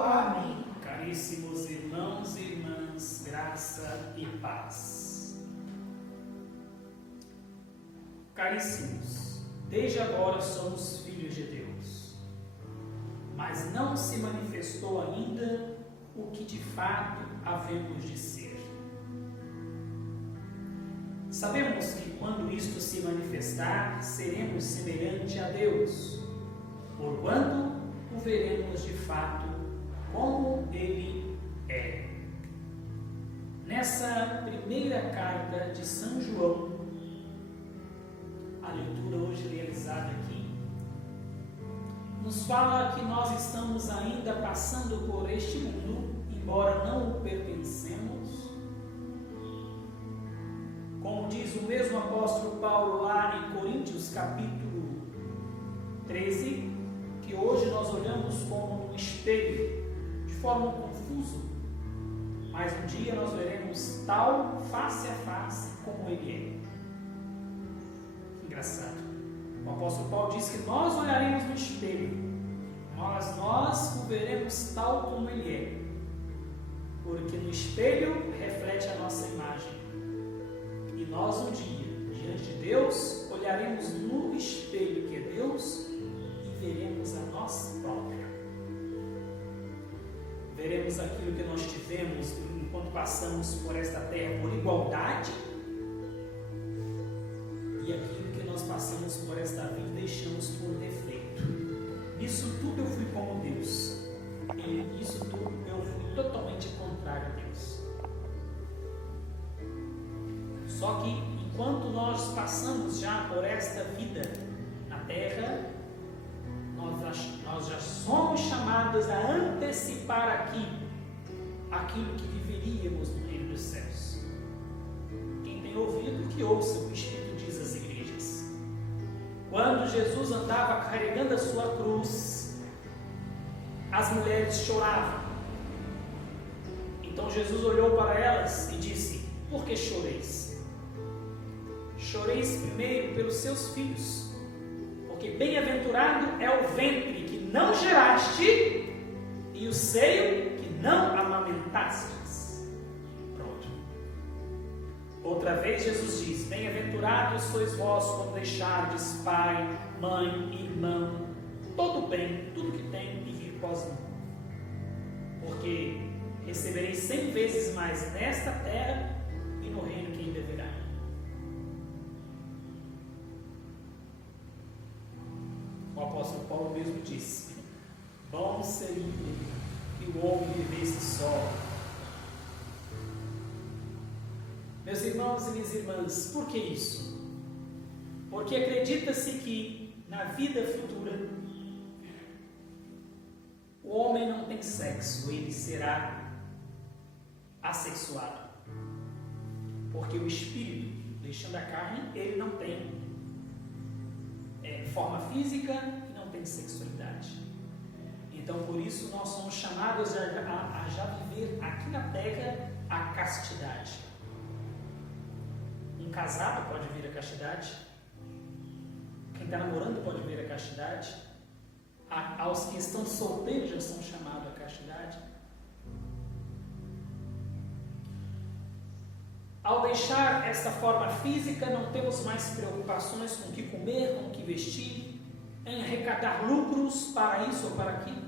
Amém. Caríssimos irmãos e irmãs, graça e paz. Caríssimos, desde agora somos filhos de Deus, mas não se manifestou ainda o que de fato havemos de ser. Sabemos que quando isto se manifestar, seremos semelhante a Deus, porquanto o veremos de fato como Ele é. Nessa primeira carta de São João, a leitura hoje realizada aqui, nos fala que nós estamos ainda passando por este mundo, embora não o pertencemos. Como diz o mesmo apóstolo Paulo lá em Coríntios, capítulo 13, que hoje nós olhamos como um espelho, de forma confusa, mas um dia nós veremos tal face a face como Ele é. Engraçado. O apóstolo Paulo diz que nós olharemos no espelho, mas nós o veremos tal como Ele é, porque no espelho reflete a nossa imagem. E nós um dia, diante de Deus, olharemos no espelho que é Deus e veremos a nós próprios. Veremos aquilo que nós tivemos enquanto passamos por esta terra por igualdade e aquilo que nós passamos por esta vida e deixamos por defeito. Nisso tudo eu fui como Deus, e nisso tudo eu fui totalmente contrário a Deus. Só que enquanto nós passamos já por esta vida na terra, nós já somos chamados a antecipar aqui aquilo que viveríamos no reino dos céus. Quem tem ouvido, que ouça o que o Espírito diz às igrejas. Quando Jesus andava carregando a sua cruz, as mulheres choravam. Então Jesus olhou para elas e disse: por que choreis? Choreis primeiro pelos seus filhos, porque bem-aventurado é o ventre que não geraste e o seio que não amamentastes. Pronto. Outra vez Jesus diz: bem-aventurados sois vós quando deixardes pai, mãe, irmão, todo bem, tudo que tem e vir após mim, porque recebereis 100 vezes mais nesta terra e no reino que ainda virá. O apóstolo Paulo mesmo disse: bom seria que o homem vivesse só. Meus irmãos e minhas irmãs, por que isso? Porque acredita-se que na vida futura o homem não tem sexo, ele será assexuado. Porque o espírito, deixando a carne, ele não tem forma física e não tem sexualidade. Então, por isso, nós somos chamados a já viver aqui na terra a castidade. Um casado pode vir a castidade. Quem está namorando pode vir a castidade. Aos que estão solteiros já são chamados a castidade. Ao deixar esta forma física, não temos mais preocupações com o que comer, com o que vestir, em arrecadar lucros para isso ou para aquilo.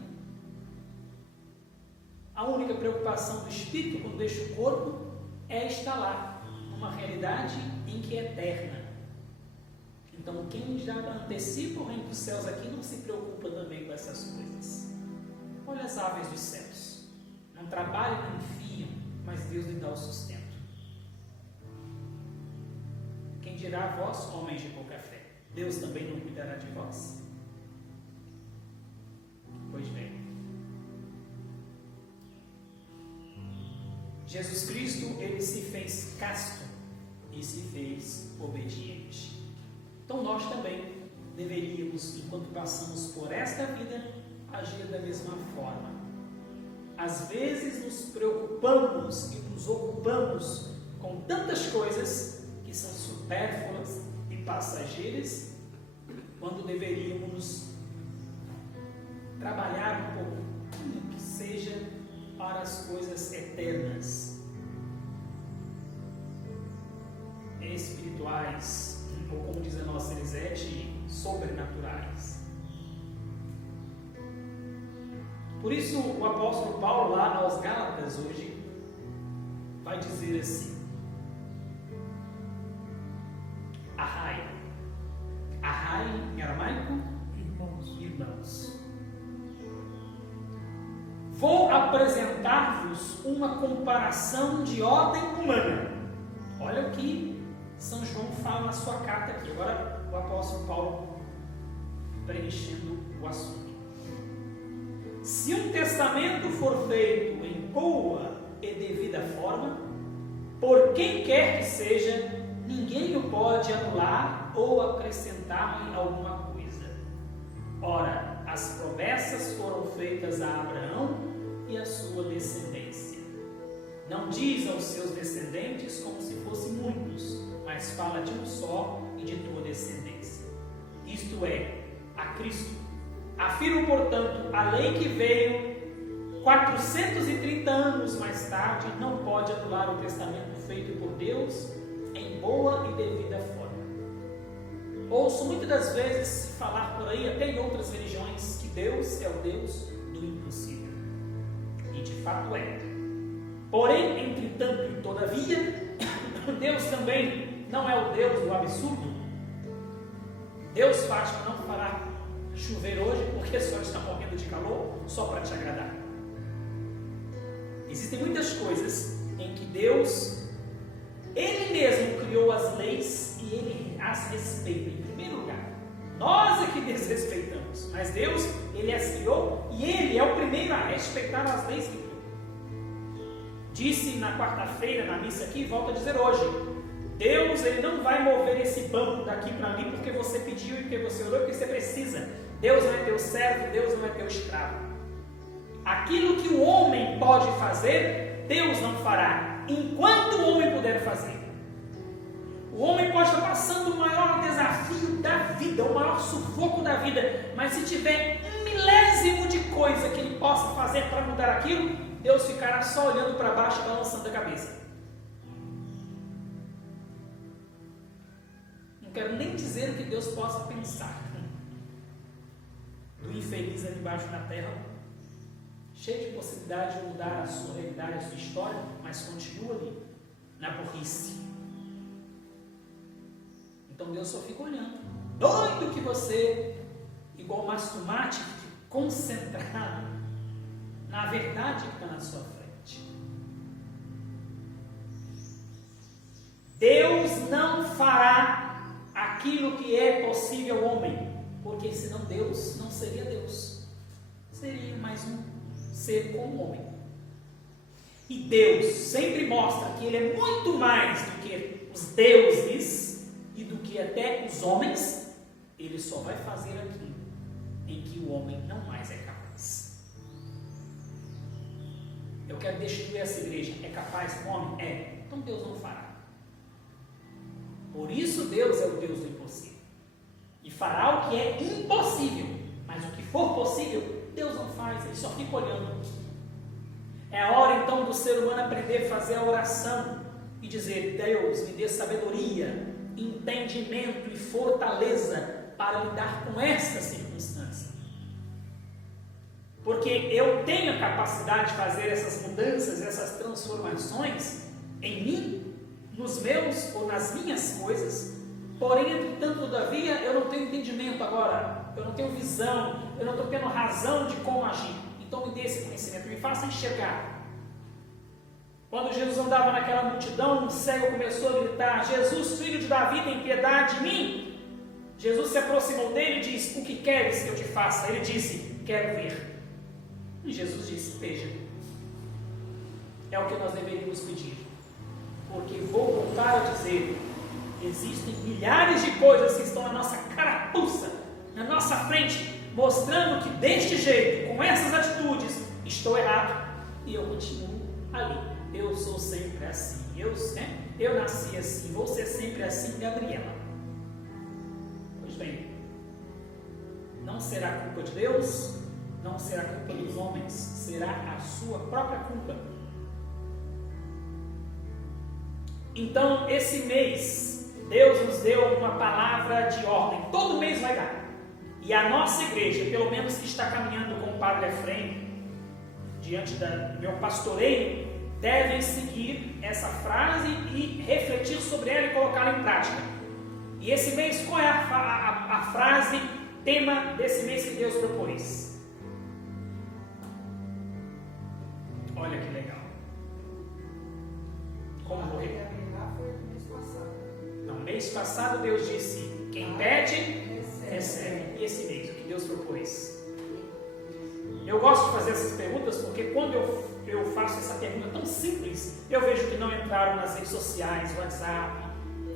A única preocupação do espírito, quando deixa o corpo, é estar lá, numa realidade em que é eterna. Então, quem já antecipa o reino dos céus aqui, não se preocupa também com essas coisas. Olha as aves dos céus. Não trabalham, não enfiam, mas Deus lhe dá o sustento. Quem dirá a vós, homens de pouca fé? Deus também não cuidará de vós? Pois bem, Jesus Cristo, ele se fez casto e se fez obediente. Então nós também deveríamos, enquanto passamos por esta vida, agir da mesma forma. Às vezes nos preocupamos e nos ocupamos com tantas coisas que são supérfluas e passageiras, quando deveríamos trabalhar um pouquinho que seja para as coisas eternas, espirituais, ou como diz a nossa Elisete, sobrenaturais. Por isso o apóstolo Paulo lá aos Gálatas hoje vai dizer assim: Ahai em aramaico, irmãos, vou apresentar-vos uma comparação de ordem humana. Olha o que São João fala na sua carta aqui. Agora o apóstolo Paulo preenchendo o assunto. Se um testamento for feito em boa e devida forma, por quem quer que seja, ninguém o pode anular ou acrescentar-lhe alguma coisa. Ora, as promessas foram feitas a Abraão e a sua descendência. Não diz aos seus descendentes como se fossem muitos, mas fala de um só e de tua descendência. Isto é, a Cristo. Afirmo, portanto, a lei que veio 430 anos mais tarde não pode anular o testamento feito por Deus em boa e devida forma. Ouço muitas das vezes falar por aí, até em outras religiões, que Deus é o Deus do impossível. E de fato é. Porém, entretanto e todavia, Deus também não é o Deus do absurdo. Deus Fátima não fará chover hoje porque a senhora está morrendo de calor só para te agradar. Existem muitas coisas em que Deus, Ele mesmo criou as leis e Ele as respeita em primeiro lugar. Nós é que desrespeitamos, mas Deus, Ele as criou e Ele é o primeiro a respeitar as leis que criou. Disse na quarta-feira na missa aqui, volto a dizer hoje, Deus, Ele não vai mover esse banco daqui para ali porque você pediu e porque você orou e porque você precisa. Deus não é teu servo, Deus não é teu escravo. Aquilo que o homem pode fazer, Deus não fará, enquanto o homem puder fazer. O homem pode estar passando o maior desafio da vida, o maior sufoco da vida, mas se tiver um milésimo de coisa que ele possa fazer para mudar aquilo, Deus ficará só olhando para baixo e balançando a cabeça. Não quero nem dizer o que Deus possa pensar do infeliz ali embaixo na terra, cheio de possibilidade de mudar a sua realidade, a sua história, mas continua ali, na burrice. Então Deus só fica olhando, doido que você, igual mastomate, fique concentrado na verdade que está na sua frente. Deus não fará aquilo que é possível ao homem, porque senão Deus não seria Deus, seria mais um ser como homem. E Deus sempre mostra que Ele é muito mais do que os deuses e do que até os homens. Ele só vai fazer aquilo em que o homem não mais é capaz. Eu quero destruir essa igreja, é capaz do homem? É, então Deus não fará. Por isso Deus é o Deus do impossível. E fará o que é impossível. Mas o que for possível, Deus não faz, Ele só fica olhando. É a hora então do ser humano aprender a fazer a oração e dizer: Deus, me dê sabedoria, entendimento e fortaleza para lidar com essa circunstância. Porque eu tenho a capacidade de fazer essas mudanças, essas transformações em mim, nos meus ou nas minhas coisas. Porém, entretanto, todavia, eu não tenho entendimento agora, eu não tenho visão, eu não estou tendo razão de como agir. Então me dê esse conhecimento, me faça enxergar. Quando Jesus andava naquela multidão, um cego começou a gritar: Jesus, filho de Davi, tem piedade de mim. Jesus se aproximou dele e disse: o que queres que eu te faça? Ele disse: quero ver. E Jesus disse: veja. É o que nós deveríamos pedir. Porque vou voltar a dizer: existem milhares de coisas que estão na nossa carapuça, na nossa frente, mostrando que deste jeito, com essas atitudes, estou errado. E eu continuo ali. Eu sou sempre assim. Eu nasci assim. Vou ser sempre assim, Gabriela. Pois bem, não será culpa de Deus, não será culpa dos homens, será a sua própria culpa. Então, esse mês, Deus nos deu uma palavra de ordem. Todo mês vai dar. E a nossa igreja, pelo menos que está caminhando com o Padre Efraim, diante do meu pastoreio, devem seguir essa frase e refletir sobre ela e colocá-la em prática. E esse mês, qual é a frase, tema desse mês que Deus propôs? Olha que legal. Como vou mês passado Deus disse: quem pede, recebe. E esse mês, o que Deus propôs? Eu gosto de fazer essas perguntas porque quando eu faço essa pergunta tão simples, eu vejo que não entraram nas redes sociais, WhatsApp,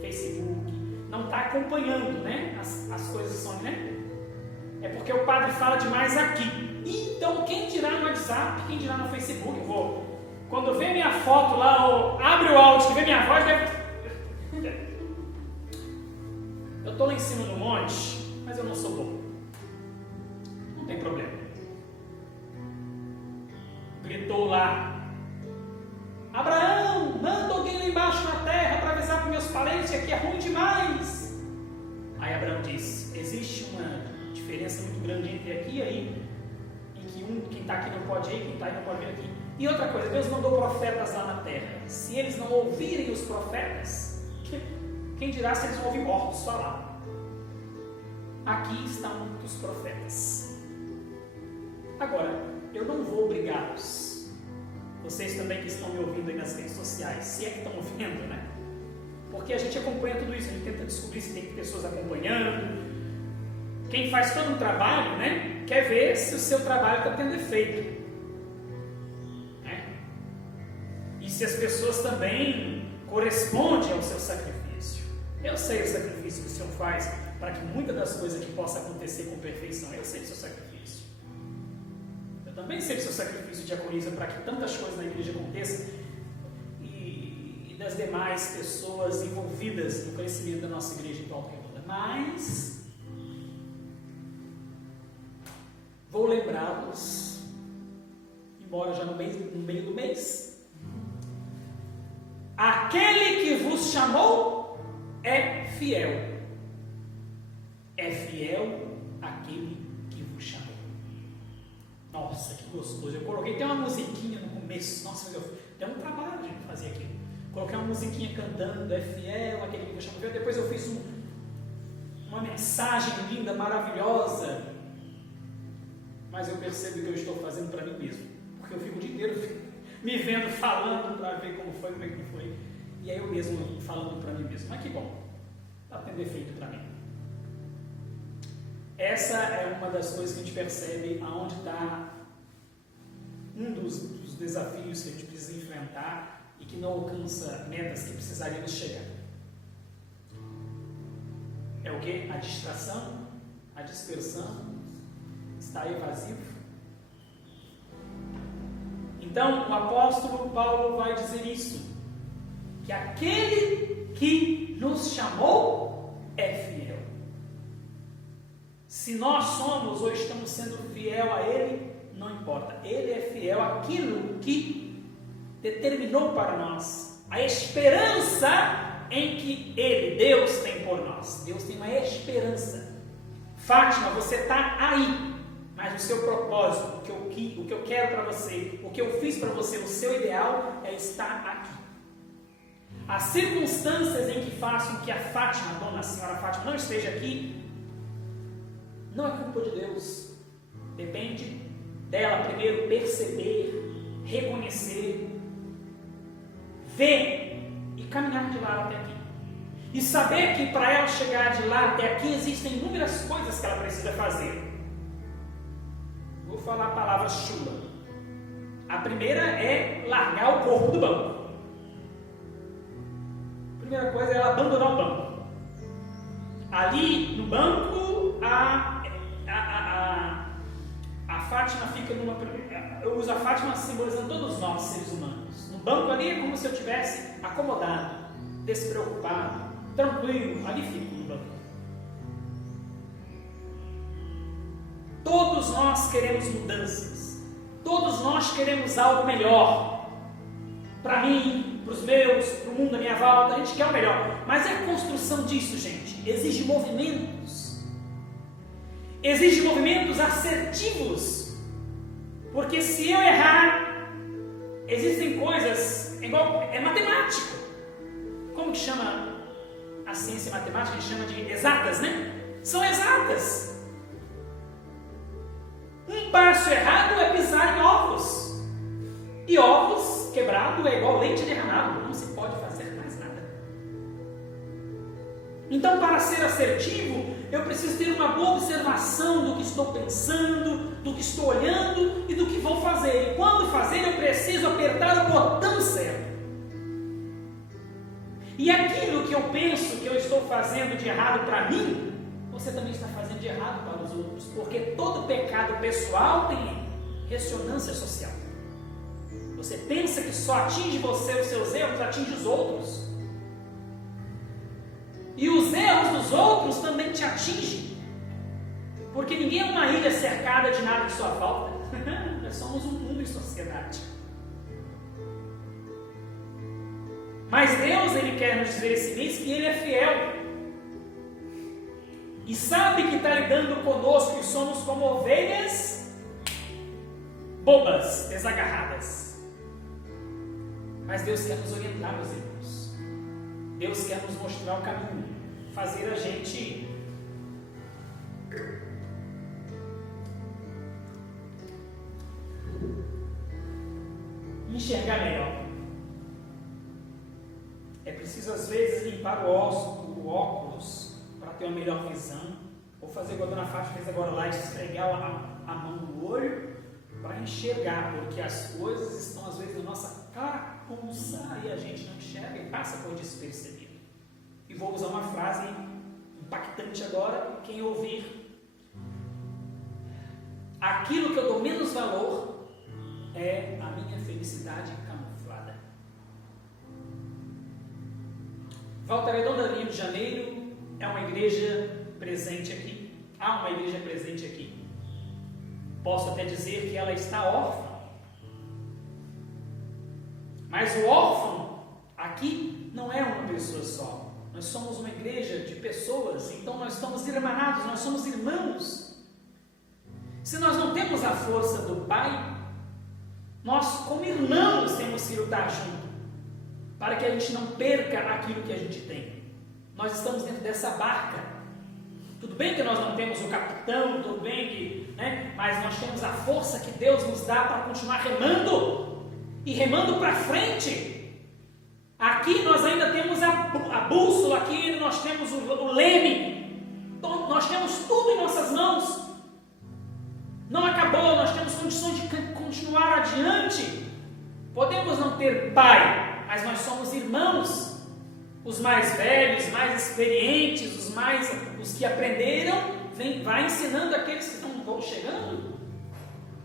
Facebook, não está acompanhando, né? As coisas são, né? É porque o padre fala demais aqui. Então, quem dirá no WhatsApp, quem dirá no Facebook? Quando vê minha foto lá, abre o áudio e vê minha voz, eu estou lá em cima do monte, mas eu não sou bom. Não tem problema. Gritou lá: Abraão, manda alguém lá embaixo na terra para avisar para meus parentes que aqui é ruim demais. Aí Abraão disse: existe uma diferença muito grande entre aqui e aí, em que quem está aqui não pode ir, quem está aí não pode vir aqui. E outra coisa, Deus mandou profetas lá na terra. Se eles não ouvirem os profetas, quem dirá se eles vão ouvir mortos falar? Aqui estão os profetas. Agora, eu não vou obrigá-los. Vocês também que estão me ouvindo aí nas redes sociais, se é que estão ouvindo, né? Porque a gente acompanha tudo isso, a gente tenta descobrir se tem pessoas acompanhando. Quem faz todo um trabalho, né, quer ver se o seu trabalho está tendo efeito. Né? E se as pessoas também correspondem ao seu sacrifício. Eu sei o sacrifício que o Senhor faz para que muitas das coisas que possam acontecer com perfeição. Eu sei o seu sacrifício. Eu também sei o seu sacrifício de diaconisa para que tantas coisas na igreja aconteçam e das demais pessoas envolvidas no crescimento da nossa igreja em Volta Redonda. Mas vou lembrá-los, embora já no meio do mês, aquele que vos chamou é fiel. É fiel aquele que vos chamou. Nossa, que gostoso. Eu coloquei até uma musiquinha no começo. Nossa, deu um trabalho de fazer aquilo. Coloquei uma musiquinha cantando, é fiel aquele que vos chamou. Depois eu fiz uma mensagem linda, maravilhosa. Mas eu percebo que eu estou fazendo para mim mesmo. Porque eu fico o dia inteiro me vendo falando para ver como foi, como é que não foi. E aí eu mesmo falando para mim mesmo. Mas que bom. Está tendo efeito para mim. Essa é uma das coisas que a gente percebe aonde está um dos desafios que a gente precisa enfrentar e que não alcança metas que precisaríamos chegar. É o que? A distração, a dispersão, está evasivo. Então, o apóstolo Paulo vai dizer isso, que aquele que nos chamou é fiel. Se nós somos ou estamos sendo fiel a Ele, não importa. Ele é fiel àquilo que determinou para nós. A esperança em que Ele, Deus, tem por nós. Deus tem uma esperança. Fátima, você está aí. Mas o seu propósito, o que eu quero para você, o que eu fiz para você, o seu ideal é estar aqui. As circunstâncias em que façam que a Fátima, a dona senhora Fátima, não esteja aqui, não é culpa de Deus. Depende dela primeiro perceber, reconhecer, ver e caminhar de lá até aqui. E saber que para ela chegar de lá até aqui existem inúmeras coisas que ela precisa fazer. Vou falar a palavra chula. A primeira é largar o corpo do banco. A primeira coisa é ela abandonar o banco. Ali no banco, a Fátima fica numa... Eu uso a Fátima simbolizando todos nós, seres humanos. No banco ali é como se eu estivesse acomodado, despreocupado, tranquilo. Ali fico no banco. Todos nós queremos mudanças. Todos nós queremos algo melhor. Para mim, para os meus, para o mundo da minha volta, a gente quer o melhor. Mas é a construção disso, gente. Exige movimentos. Exige movimentos assertivos. Porque se eu errar, existem coisas, é matemático. Como que chama a ciência matemática? A gente chama de exatas, né? São exatas. Um passo errado é pisar em ovos. E ovos quebrado é igual leite derramado. Não se pode fazer mais nada. Então, para ser assertivo, eu preciso ter uma boa observação do que estou pensando, do que estou olhando e do que vou fazer. E quando fazer, eu preciso apertar o botão certo. E aquilo que eu penso que eu estou fazendo de errado para mim, você também está fazendo de errado para os outros, porque todo pecado pessoal tem ressonância social. Você pensa que só atinge você, os seus erros atingem os outros. E os erros dos outros também te atingem, porque ninguém é uma ilha cercada de nada de sua falta. Nós somos um mundo em sociedade. Mas Deus, Ele quer nos dizer esse mês que Ele é fiel. E sabe que está lidando conosco e somos como ovelhas bobas, desagarradas. Mas Deus quer nos orientar, meus irmãos. Deus quer nos mostrar o caminho, fazer a gente enxergar melhor. É preciso às vezes limpar o óculos para ter uma melhor visão, ou fazer igual a dona Fátima fez agora lá, esfregar a mão no olho para enxergar, porque as coisas estão às vezes na nossa carapuça e a gente não enxerga e passa por despercebido. E vou usar uma frase impactante agora, quem ouvir: aquilo que eu dou menos valor é a minha felicidade camuflada. Volta Redonda, Rio de Janeiro, é uma igreja presente aqui. Há uma igreja presente aqui. Posso até dizer que ela está órfã. Mas o órfão aqui não é uma pessoa só. Nós somos uma igreja de pessoas, então nós estamos irmanados, nós somos irmãos. Se nós não temos a força do Pai, nós como irmãos temos que lutar junto, para que a gente não perca aquilo que a gente tem. Nós estamos dentro dessa barca. Tudo bem que nós não temos o capitão, tudo bem que, mas nós temos a força que Deus nos dá para continuar remando, e remando para frente. Aqui nós ainda temos a bússola, aqui nós temos o leme, nós temos tudo em nossas mãos. Não acabou, nós temos condições de continuar adiante. Podemos não ter pai, mas nós somos irmãos. Os mais velhos, mais experientes, os que aprenderam, vai ensinando aqueles que estão chegando,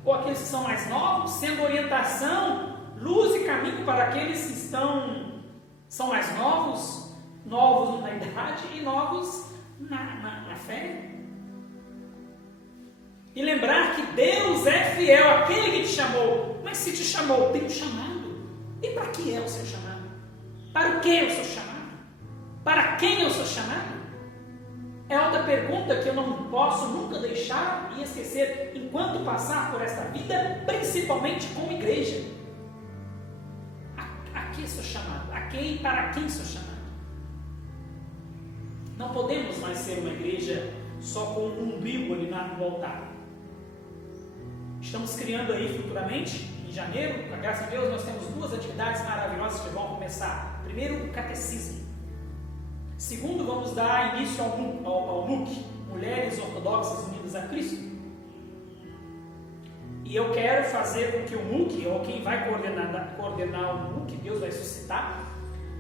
ou aqueles que são mais novos, sendo orientação, luz e caminho para aqueles que são mais novos na idade e novos na fé. E lembrar que Deus é fiel àquele que te chamou. Mas se te chamou, tem um chamado. E para que é o seu chamado? Para o que é o seu chamado? Para quem é o seu chamado? É outra pergunta que eu não posso nunca deixar e esquecer enquanto passar por esta vida, principalmente como igreja. A que é seu chamado? A quem e para quem é seu chamado? Não podemos mais ser uma igreja só com um umbigo ali no altar. Estamos criando aí futuramente, em janeiro, com a graça de Deus, nós temos 2 atividades maravilhosas que vão começar. Primeiro, o catecismo. Segundo, vamos dar início ao MUC, Mulheres Ortodoxas Unidas a Cristo. E eu quero fazer com que o MUC, ou quem vai coordenar o MUC, Deus vai suscitar,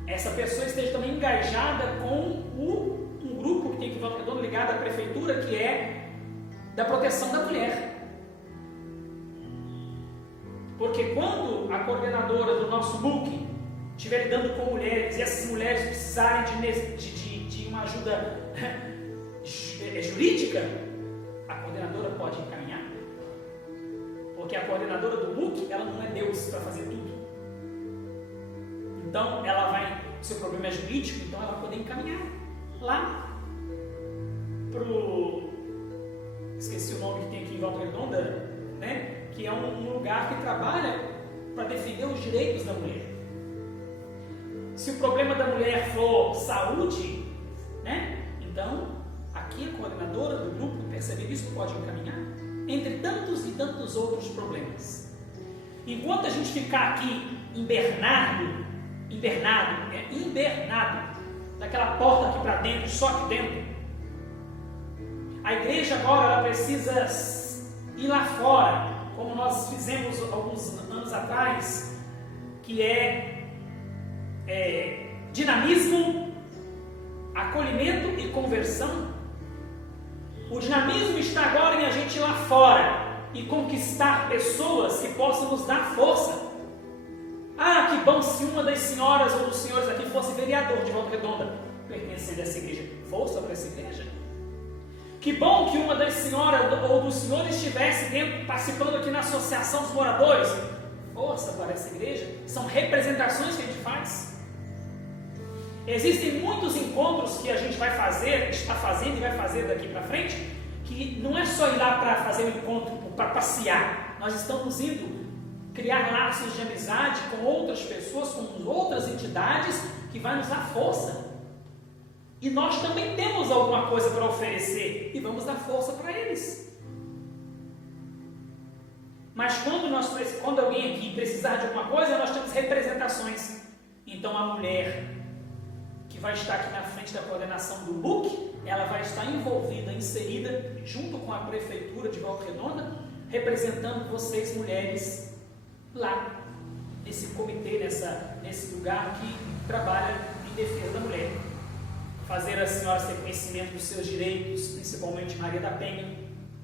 essa pessoa esteja também engajada com um grupo que tem que Volta Redonda ligado à prefeitura, que é da proteção da mulher. Porque quando a coordenadora do nosso MUC estiver lidando com mulheres e essas mulheres precisarem de uma ajuda jurídica, a coordenadora pode encaminhar? Porque a coordenadora do MOOC, ela não é Deus para fazer tudo. Então, ela vai, seu problema é jurídico, então ela vai poder encaminhar lá pro, esqueci o nome que tem aqui em Volta Redonda, né? Que é um lugar que trabalha para defender os direitos da mulher. Se o problema da mulher for saúde, né? Então, aqui a coordenadora do grupo, perceber isso, pode encaminhar, entre tantos e tantos outros problemas. Enquanto a gente ficar aqui hibernado, daquela porta aqui para dentro, só aqui dentro, a igreja agora ela precisa ir lá fora, como nós fizemos alguns anos atrás, que é dinamismo, acolhimento e conversão. O dinamismo está agora em a gente ir lá fora e conquistar pessoas que possam nos dar força. Ah, que bom se uma das senhoras ou dos senhores aqui fosse vereador de Volta Redonda, pertencendo a essa igreja. Força para essa igreja. Que bom que uma das senhoras ou dos senhores estivesse participando aqui na associação dos moradores. Força para essa igreja. São representações que a gente faz. Existem muitos encontros que a gente vai fazer, está fazendo e vai fazer daqui para frente, que não é só ir lá para fazer um encontro, para passear. Nós estamos indo criar laços de amizade com outras pessoas, com outras entidades, que vai nos dar força. E nós também temos alguma coisa para oferecer e vamos dar força para eles. Mas quando alguém aqui precisar de alguma coisa, nós temos representações. Então a mulher que vai estar aqui na frente da coordenação do MOOC, ela vai estar envolvida, inserida, junto com a prefeitura de Volta Redonda, representando vocês mulheres lá, nesse comitê, nesse lugar que trabalha em defesa da mulher. Fazer as senhoras ter conhecimento dos seus direitos, principalmente Maria da Penha,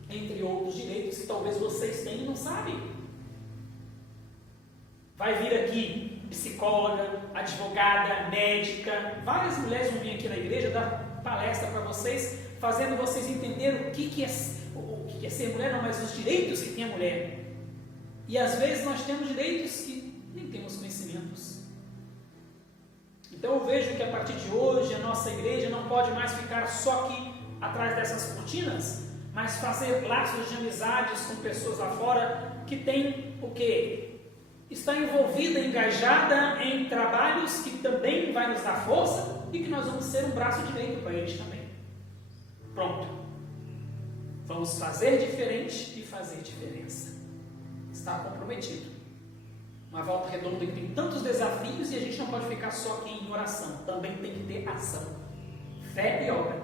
entre outros direitos que talvez vocês tenham e não sabem. Vai vir aqui psicóloga, advogada, médica, várias mulheres vão vir aqui na igreja dar palestra para vocês, fazendo vocês entenderem o que é ser mulher, não, mas os direitos que tem a mulher. E às vezes nós temos direitos que nem temos conhecimentos. Então eu vejo que a partir de hoje a nossa igreja não pode mais ficar só aqui atrás dessas cortinas, mas fazer laços de amizades com pessoas lá fora que têm o quê? Está envolvida, engajada em trabalhos que também vai nos dar força e que nós vamos ser um braço direito para eles também. Pronto. Vamos fazer diferente e fazer diferença. Está comprometido. Uma Volta Redonda que tem tantos desafios e a gente não pode ficar só aqui em oração. Também tem que ter ação. Fé e obra.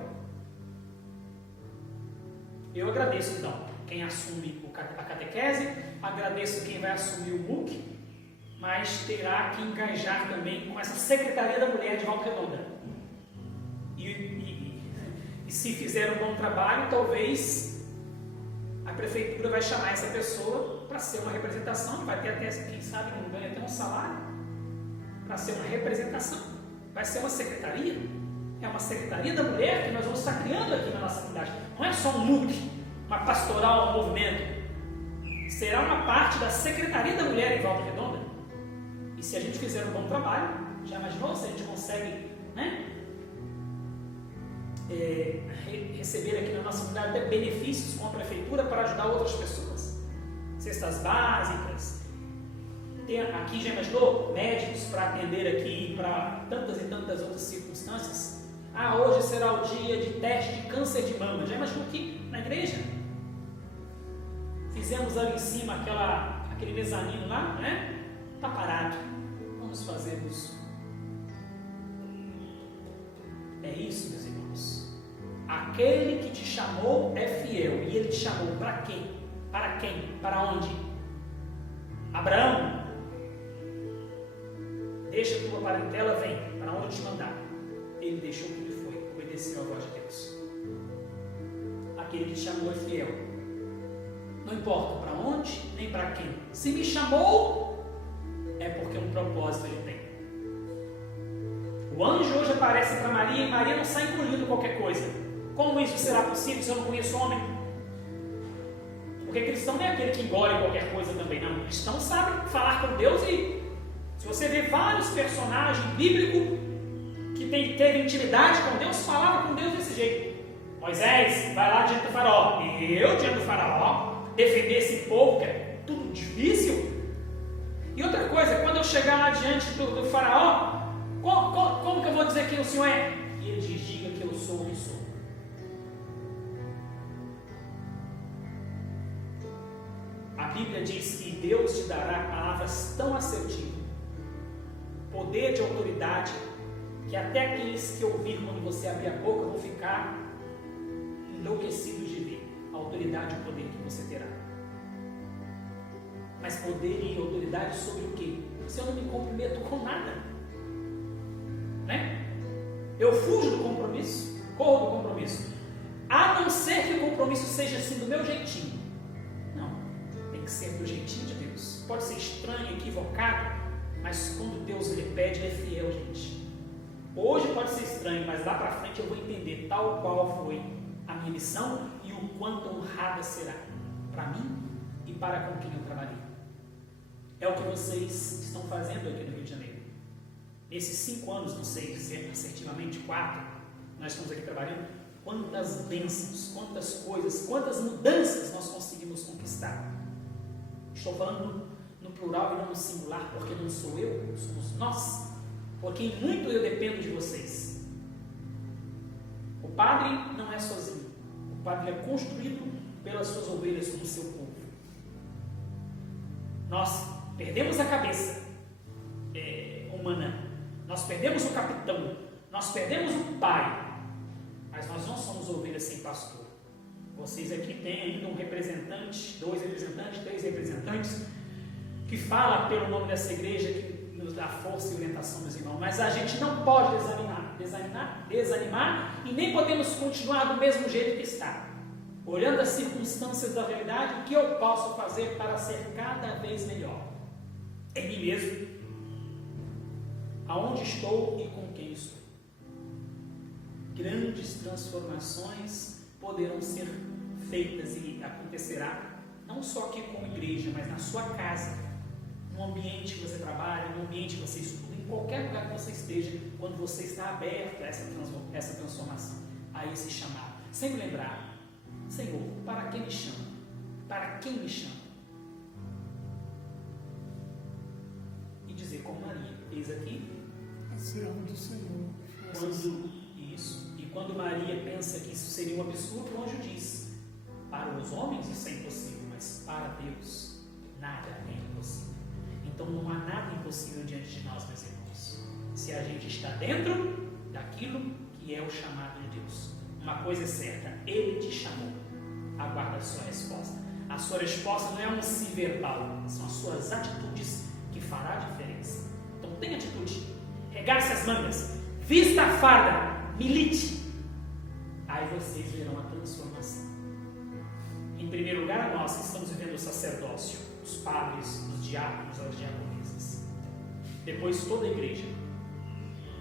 Eu agradeço então quem assume a catequese, agradeço quem vai assumir o MOOC, mas terá que engajar também com essa Secretaria da Mulher de Volta Redonda. E se fizer um bom trabalho, talvez a prefeitura vai chamar essa pessoa para ser uma representação, vai ter até, quem sabe, não ganha até um salário, para ser uma representação. Vai ser uma secretaria, é uma secretaria da mulher que nós vamos estar criando aqui na nossa cidade. Não é só um MOOC, uma pastoral, um movimento. Será uma parte da Secretaria da Mulher em Volta Redonda. E se a gente fizer um bom trabalho, já imaginou se a gente consegue, né, receber aqui na nossa cidade até benefícios com a prefeitura para ajudar outras pessoas? Cestas básicas, aqui já imaginou médicos para atender aqui para tantas e tantas outras circunstâncias. Hoje será o dia de teste de câncer de mama. Já imaginou aqui na igreja? Fizemos ali em cima aquele mezanino lá, né? Está parado. Vamos fazer isso. É isso, meus irmãos. Aquele que te chamou é fiel. E ele te chamou para quê? Para quem? Para onde? Abraão, deixa a tua parentela, vem. Para onde eu te mandar? Ele deixou tudo e foi. Obedeceu a voz de Deus. Aquele que te chamou é fiel. Não importa para onde, nem para quem. Se me chamou, é porque um propósito ele tem. O anjo hoje aparece para Maria e Maria não sai engolindo qualquer coisa. Como isso será possível se eu não conheço homem? Porque cristão não é aquele que engole qualquer coisa também, não. Cristão sabe falar com Deus e se você vê vários personagens bíblicos que teve intimidade com Deus, falava com Deus desse jeito. Moisés vai lá diante do faraó. Eu, diante do faraó, defender esse povo, que é tudo difícil. E outra coisa, quando eu chegar lá diante do faraó, como que eu vou dizer quem o Senhor é? E ele diz, diga que eu sou o que sou. A Bíblia diz que Deus te dará palavras tão assertivas, poder de autoridade, que até aqueles que ouvir quando você abrir a boca vão ficar enlouquecidos de ver a autoridade e o poder que você terá. Mas poder e autoridade sobre o quê? Se eu não me comprometo com nada, né? Eu fujo do compromisso, corro do compromisso, a não ser que o compromisso seja assim do meu jeitinho. Não, tem que ser do jeitinho de Deus. Pode ser estranho, equivocado, mas quando Deus lhe pede, ele é fiel, gente. Hoje pode ser estranho, mas lá para frente eu vou entender tal qual foi a minha missão e o quanto honrada será para mim e para com quem eu trabalhei. É o que vocês estão fazendo aqui no Rio de Janeiro. Nesses 5 anos, não sei dizer assertivamente 4, nós estamos aqui trabalhando, quantas bênçãos, quantas coisas, quantas mudanças nós conseguimos conquistar. Estou falando no plural e não no singular, porque não sou eu, somos nós. Porque em muito eu dependo de vocês. O padre não é sozinho. O padre é construído pelas suas ovelhas como seu povo. Nós perdemos a cabeça humana. Nós perdemos o capitão. Nós perdemos o pai. Mas nós não somos ovelhas sem pastor. Vocês aqui têm ainda um representante, 2 representantes, 3 representantes, que fala pelo nome dessa igreja, que nos dá força e orientação, meus irmãos, mas a gente não pode desanimar e nem podemos continuar do mesmo jeito que está. Olhando as circunstâncias da realidade, o que eu posso fazer para ser cada vez melhor? Em mim mesmo, aonde estou e com quem estou. Grandes transformações poderão ser feitas e acontecerá, não só aqui como igreja, mas na sua casa, no ambiente que você trabalha, no ambiente que você estuda, em qualquer lugar que você esteja, quando você está aberto a essa transformação, a esse chamado. Sempre lembrar, Senhor, para quem me chama? Para quem me chama? E dizer como Maria, eis aqui, a serva do Senhor. Quando Maria pensa que isso seria um absurdo, o anjo diz, para os homens isso é impossível, mas para Deus nada é impossível. Então não há nada impossível diante de nós, meus irmãos, se a gente está dentro daquilo que é o chamado de Deus. Uma coisa é certa, Ele te chamou, aguarda a sua resposta. A sua resposta não é um sim verbal, são as suas atitudes que fará a diferença. Então tenha atitude, regace as mangas, vista a farda, milite. Aí vocês verão a transformação. Em primeiro lugar, nós que estamos vivendo o sacerdócio, os padres, os diáconos, as diaconisas. Depois toda a igreja.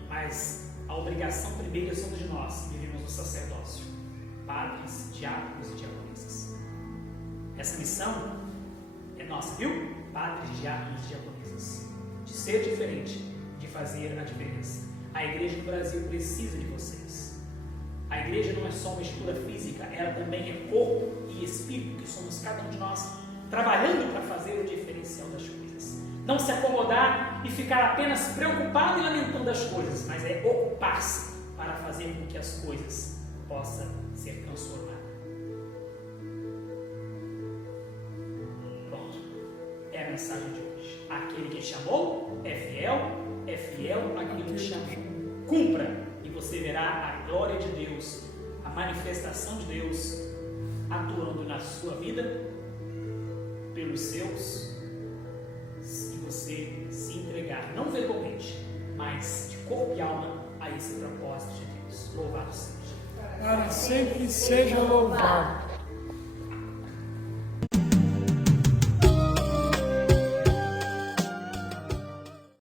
Mas a obrigação primeira somos de nós, que vivemos o sacerdócio. Padres, diáconos e diaconisas. Essa missão é nossa, viu? Padres, diáconos e diaconisas. De ser diferente, de fazer a diferença. A igreja do Brasil precisa de vocês. A igreja não é só uma estrutura física, ela também é corpo e espírito, que somos cada um de nós, trabalhando para fazer o diferencial das coisas. Não se acomodar e ficar apenas preocupado e lamentando as coisas, mas é ocupar-se para fazer com que as coisas possam ser transformadas. Pronto. É a mensagem de hoje. Aquele que chamou é fiel àquilo que chamou. Cumpra e você verá a glória de Deus, a manifestação de Deus atuando na sua vida, pelos seus, se você se entregar, não verbalmente, mas de corpo e alma a esse propósito de Deus. Louvado seja. Para sempre seja louvado.